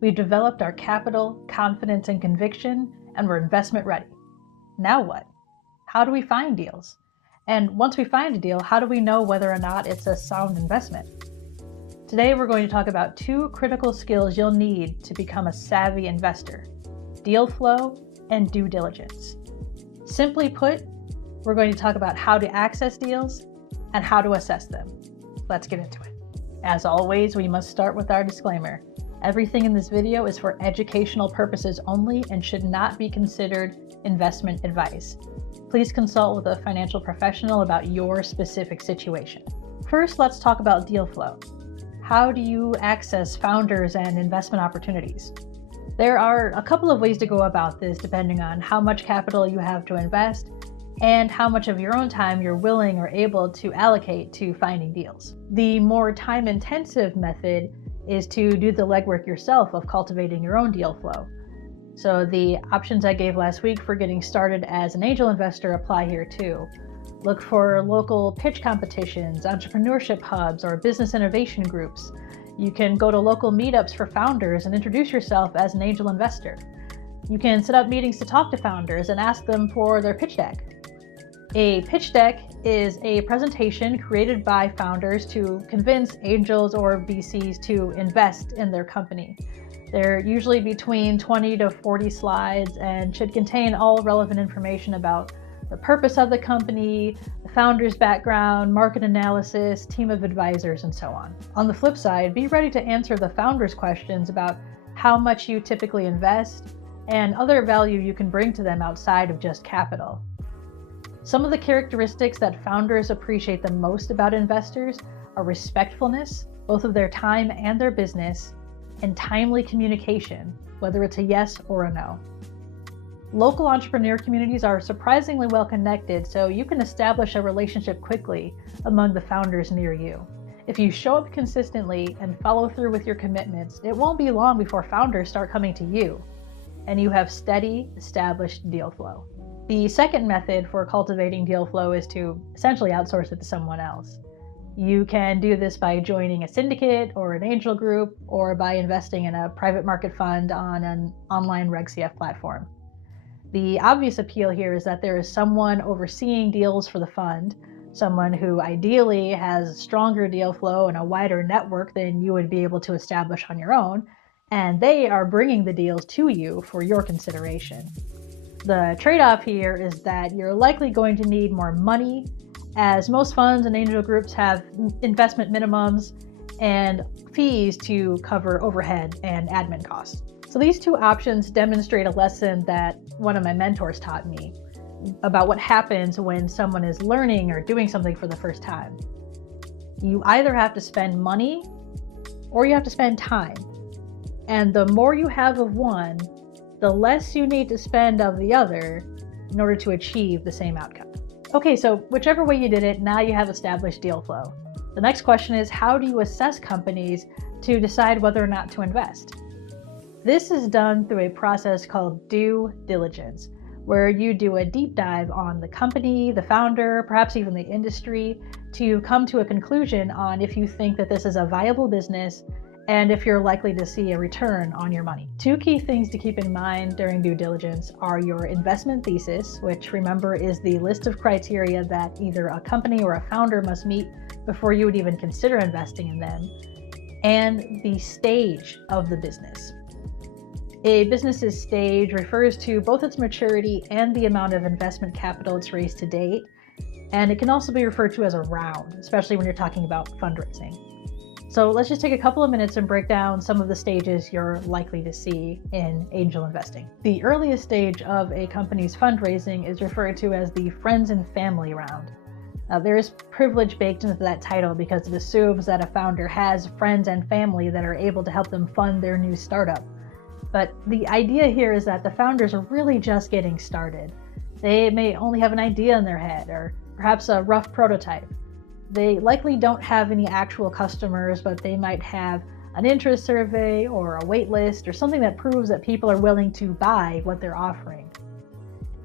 We've developed our capital, confidence, and conviction, and we're investment ready. Now what? How do we find deals? And once we find a deal, how do we know whether or not it's a sound investment? Today, we're going to talk about two critical skills you'll need to become a savvy investor: deal flow and due diligence. Simply put, we're going to talk about how to access deals and how to assess them. Let's get into it. As always, we must start with our disclaimer. Everything in this video is for educational purposes only and should not be considered investment advice. Please consult with a financial professional about your specific situation. First, let's talk about deal flow. How do you access founders and investment opportunities? There are a couple of ways to go about this depending on how much capital you have to invest and how much of your own time you're willing or able to allocate to finding deals. The more time-intensive method is to do the legwork yourself of cultivating your own deal flow. So the options I gave last week for getting started as an angel investor apply here too. Look for local pitch competitions, entrepreneurship hubs, or business innovation groups. You can go to local meetups for founders and introduce yourself as an angel investor. You can set up meetings to talk to founders and ask them for their pitch deck. A pitch deck is a presentation created by founders to convince angels or VCs to invest in their company. They're usually between 20 to 40 slides and should contain all relevant information about the purpose of the company, the founder's background, market analysis, team of advisors, and so on. On the flip side, be ready to answer the founders' questions about how much you typically invest and other value you can bring to them outside of just capital. Some of the characteristics that founders appreciate the most about investors are respectfulness, both of their time and their business, and timely communication, whether it's a yes or a no. Local entrepreneur communities are surprisingly well connected, so you can establish a relationship quickly among the founders near you. If you show up consistently and follow through with your commitments, it won't be long before founders start coming to you, and you have steady, established deal flow. The second method for cultivating deal flow is to essentially outsource it to someone else. You can do this by joining a syndicate or an angel group, or by investing in a private market fund on an online Reg CF platform. The obvious appeal here is that there is someone overseeing deals for the fund, someone who ideally has stronger deal flow and a wider network than you would be able to establish on your own, and they are bringing the deals to you for your consideration. The trade-off here is that you're likely going to need more money, as most funds and angel groups have investment minimums and fees to cover overhead and admin costs. So these two options demonstrate a lesson that one of my mentors taught me about what happens when someone is learning or doing something for the first time. You either have to spend money or you have to spend time. And the more you have of one, the less you need to spend of the other in order to achieve the same outcome. Okay, so whichever way you did it, now you have established deal flow. The next question is, how do you assess companies to decide whether or not to invest? This is done through a process called due diligence, where you do a deep dive on the company, the founder, perhaps even the industry, to come to a conclusion on if you think that this is a viable business and if you're likely to see a return on your money. Two key things to keep in mind during due diligence are your investment thesis, which remember is the list of criteria that either a company or a founder must meet before you would even consider investing in them, and the stage of the business. A business's stage refers to both its maturity and the amount of investment capital it's raised to date, and it can also be referred to as a round, especially when you're talking about fundraising. So let's just take a couple of minutes and break down some of the stages you're likely to see in angel investing. The earliest stage of a company's fundraising is referred to as the friends and family round. There is privilege baked into that title because it assumes that a founder has friends and family that are able to help them fund their new startup. But the idea here is that the founders are really just getting started. They may only have an idea in their head or perhaps a rough prototype. They likely don't have any actual customers, but they might have an interest survey or a wait list or something that proves that people are willing to buy what they're offering.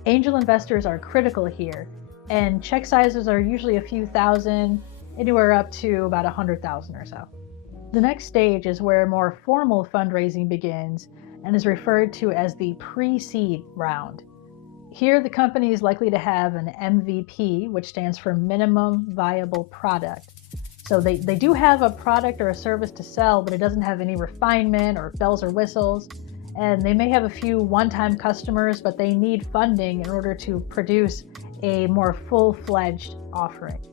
Angel investors are critical here, and check sizes are usually a few thousand, anywhere up to about 100,000 or so. The next stage is where more formal fundraising begins and is referred to as the pre-seed round. Here, the company is likely to have an MVP, which stands for minimum viable product. So they do have a product or a service to sell, but it doesn't have any refinement or bells or whistles. And they may have a few one-time customers, but they need funding in order to produce a more full-fledged offering.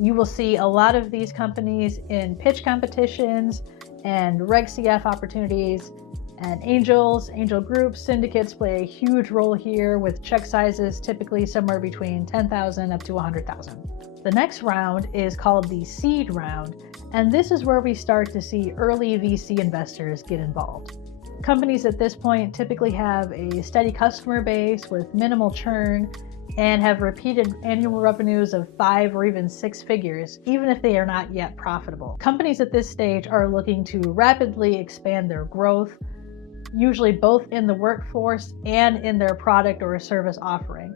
You will see a lot of these companies in pitch competitions and Reg CF opportunities, and angel groups, syndicates play a huge role here, with check sizes typically somewhere between $10,000 up to $100,000. The next round is called the seed round, and this is where we start to see early VC investors get involved. Companies at this point typically have a steady customer base with minimal churn and have repeated annual revenues of 5 or even 6 figures, even if they are not yet profitable. Companies at this stage are looking to rapidly expand their growth, usually both in the workforce and in their product or service offering.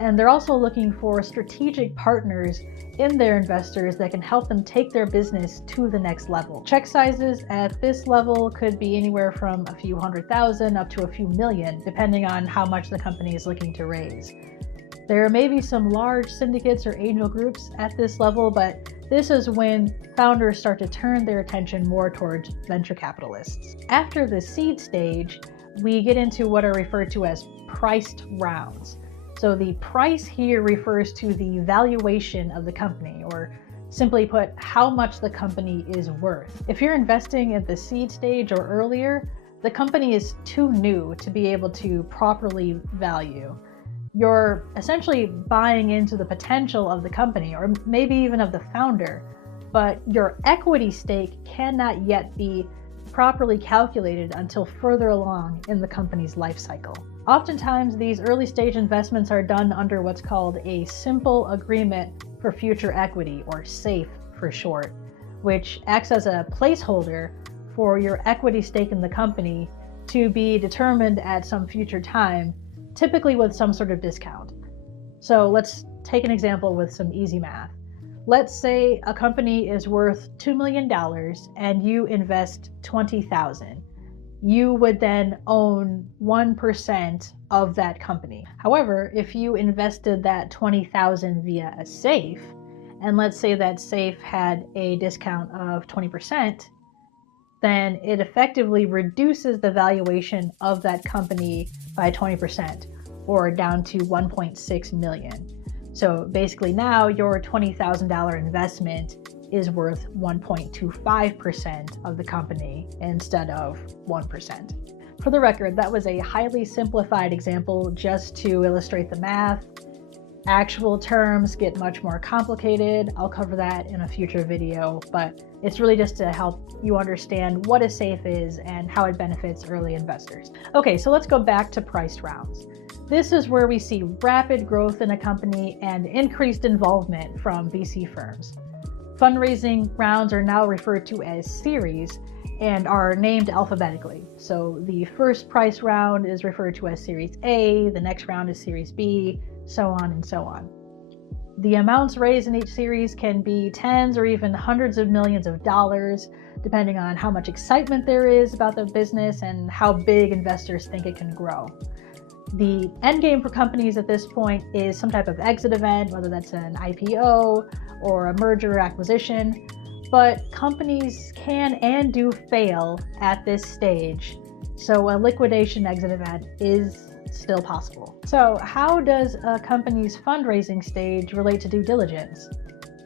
And they're also looking for strategic partners in their investors that can help them take their business to the next level. Check sizes at this level could be anywhere from a few $100,000 up to a few million, depending on how much the company is looking to raise. There may be some large syndicates or angel groups at this level, but this is when founders start to turn their attention more towards venture capitalists. After the seed stage, we get into what are referred to as priced rounds. So the price here refers to the valuation of the company, or simply put, how much the company is worth. If you're investing at the seed stage or earlier, the company is too new to be able to properly value. You're essentially buying into the potential of the company, or maybe even of the founder, but your equity stake cannot yet be properly calculated until further along in the company's life cycle. Oftentimes, these early stage investments are done under what's called a simple agreement for future equity, or SAFE for short, which acts as a placeholder for your equity stake in the company to be determined at some future time, typically with some sort of discount. So let's take an example with some easy math. Let's say a company is worth $2 million and you invest $20,000. You would then own 1% of that company. However, if you invested that $20,000 via a SAFE, and let's say that SAFE had a discount of 20%, then it effectively reduces the valuation of that company by 20%, or down to 1.6 million. So basically now your $20,000 investment is worth 1.25% of the company instead of 1%. For the record, that was a highly simplified example just to illustrate the math. Actual terms get much more complicated. I'll cover that in a future video, but it's really just to help you understand what a SAFE is and how it benefits early investors. Okay, so let's go back to priced rounds. This is where we see rapid growth in a company and increased involvement from VC firms. Fundraising rounds are now referred to as series and are named alphabetically. So the first price round is referred to as Series A, the next round is Series B, so on and so on. The amounts raised in each series can be tens or even hundreds of millions of dollars, depending on how much excitement there is about the business and how big investors think it can grow. The end game for companies at this point is some type of exit event, whether that's an IPO or a merger or acquisition, but companies can and do fail at this stage, so a liquidation exit event is still possible. So how does a company's fundraising stage relate to due diligence?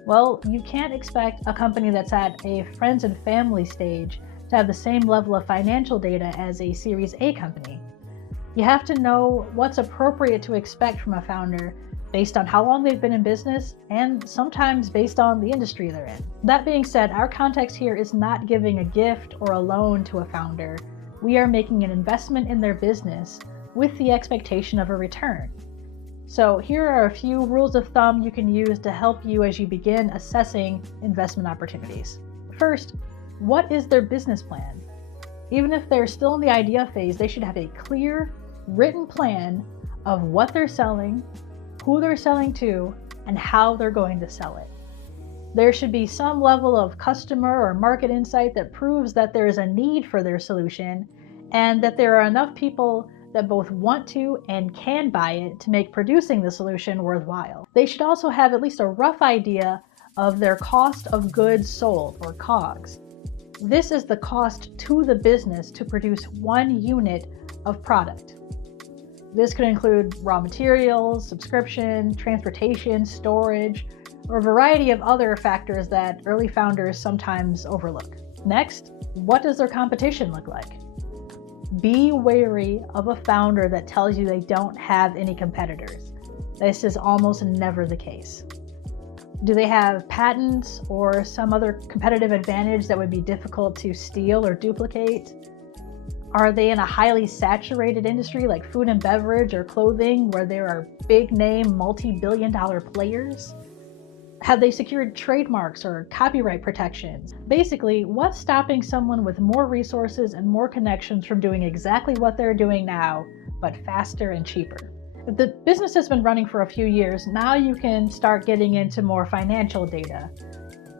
Well, you can't expect a company that's at a friends and family stage to have the same level of financial data as a Series A company. You have to know what's appropriate to expect from a founder based on how long they've been in business and sometimes based on the industry they're in. That being said, our context here is not giving a gift or a loan to a founder. We are making an investment in their business with the expectation of a return. So here are a few rules of thumb you can use to help you as you begin assessing investment opportunities. First, what is their business plan? Even if they're still in the idea phase, they should have a clear, written plan of what they're selling, who they're selling to, and how they're going to sell it. There should be some level of customer or market insight that proves that there is a need for their solution and that there are enough people that both want to and can buy it to make producing the solution worthwhile. They should also have at least a rough idea of their cost of goods sold, or COGS. This is the cost to the business to produce one unit of product. This could include raw materials, subscription, transportation, storage, or a variety of other factors that early founders sometimes overlook. Next, what does their competition look like? Be wary of a founder that tells you they don't have any competitors. This is almost never the case. Do they have patents or some other competitive advantage that would be difficult to steal or duplicate? Are they in a highly saturated industry like food and beverage or clothing where there are big name multi-billion-dollar players? Have they secured trademarks or copyright protections? Basically, what's stopping someone with more resources and more connections from doing exactly what they're doing now, but faster and cheaper? If the business has been running for a few years, now you can start getting into more financial data.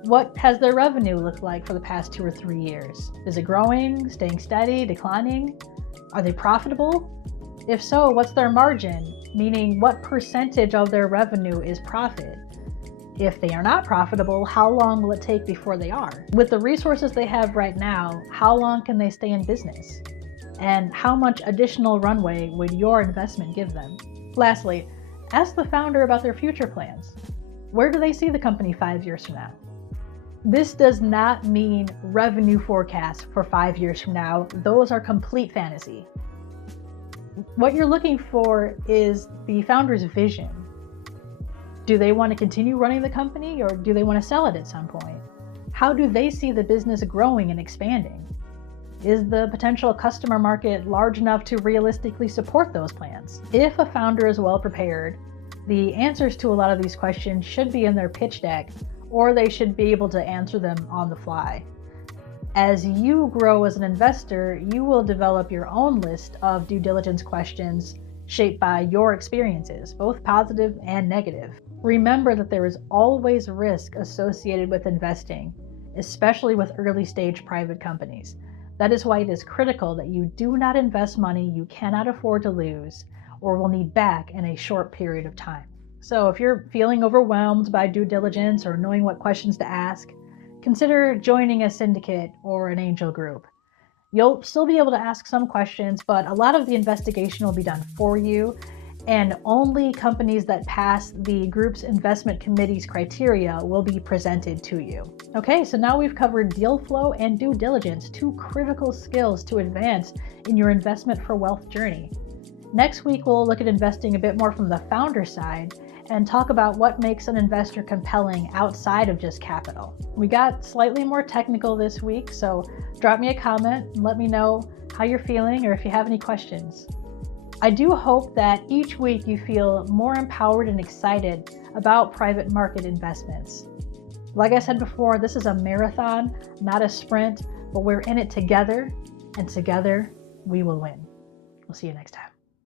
What has their revenue looked like for the past 2 or 3 years? Is it growing, staying steady, declining? Are they profitable? If so, what's their margin? Meaning, what percentage of their revenue is profit? If they are not profitable, how long will it take before they are? With the resources they have right now, how long can they stay in business? And how much additional runway would your investment give them? Lastly, ask the founder about their future plans. Where do they see the company 5 years from now? This does not mean revenue forecasts for 5 years from now. Those are complete fantasy. What you're looking for is the founder's vision. Do they want to continue running the company, or do they want to sell it at some point? How do they see the business growing and expanding? Is the potential customer market large enough to realistically support those plans? If a founder is well prepared, the answers to a lot of these questions should be in their pitch deck, or they should be able to answer them on the fly. As you grow as an investor, you will develop your own list of due diligence questions shaped by your experiences, both positive and negative. Remember that there is always risk associated with investing, especially with early stage private companies. That is why it is critical that you do not invest money you cannot afford to lose or will need back in a short period of time. So if you're feeling overwhelmed by due diligence or knowing what questions to ask, consider joining a syndicate or an angel group. You'll still be able to ask some questions, but a lot of the investigation will be done for you, and only companies that pass the group's investment committee's criteria will be presented to you. Okay, so now we've covered deal flow and due diligence, 2 critical skills to advance in your investment for wealth journey. Next week, we'll look at investing a bit more from the founder side and talk about what makes an investor compelling outside of just capital. We got slightly more technical this week, so drop me a comment and let me know how you're feeling or if you have any questions. I do hope that each week you feel more empowered and excited about private market investments. Like I said before, this is a marathon, not a sprint, but we're in it together, and together we will win. We'll see you next time.